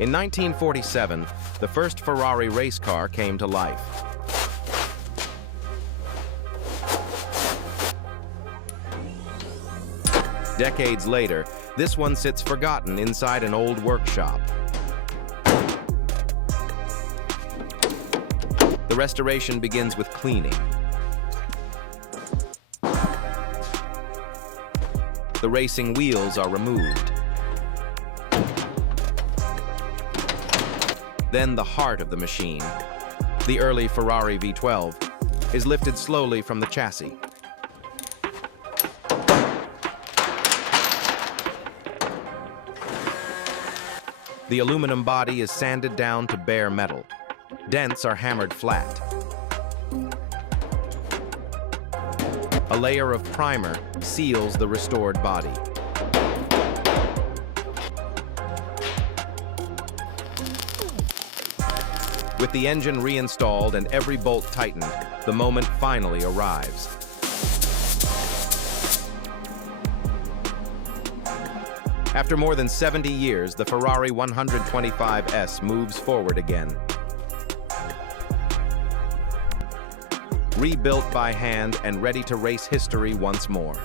In 1947, the first Ferrari race car came to life. Decades later, this one sits forgotten inside an old workshop. The restoration begins with cleaning. The racing wheels are removed. Then the heart of the machine, the early Ferrari V12, is lifted slowly from the chassis. The aluminum body is sanded down to bare metal. Dents are hammered flat. A layer of primer seals the restored body. With the engine reinstalled and every bolt tightened, the moment finally arrives. After more than 70 years, the Ferrari 125S moves forward again. Rebuilt by hand and ready to race history once more.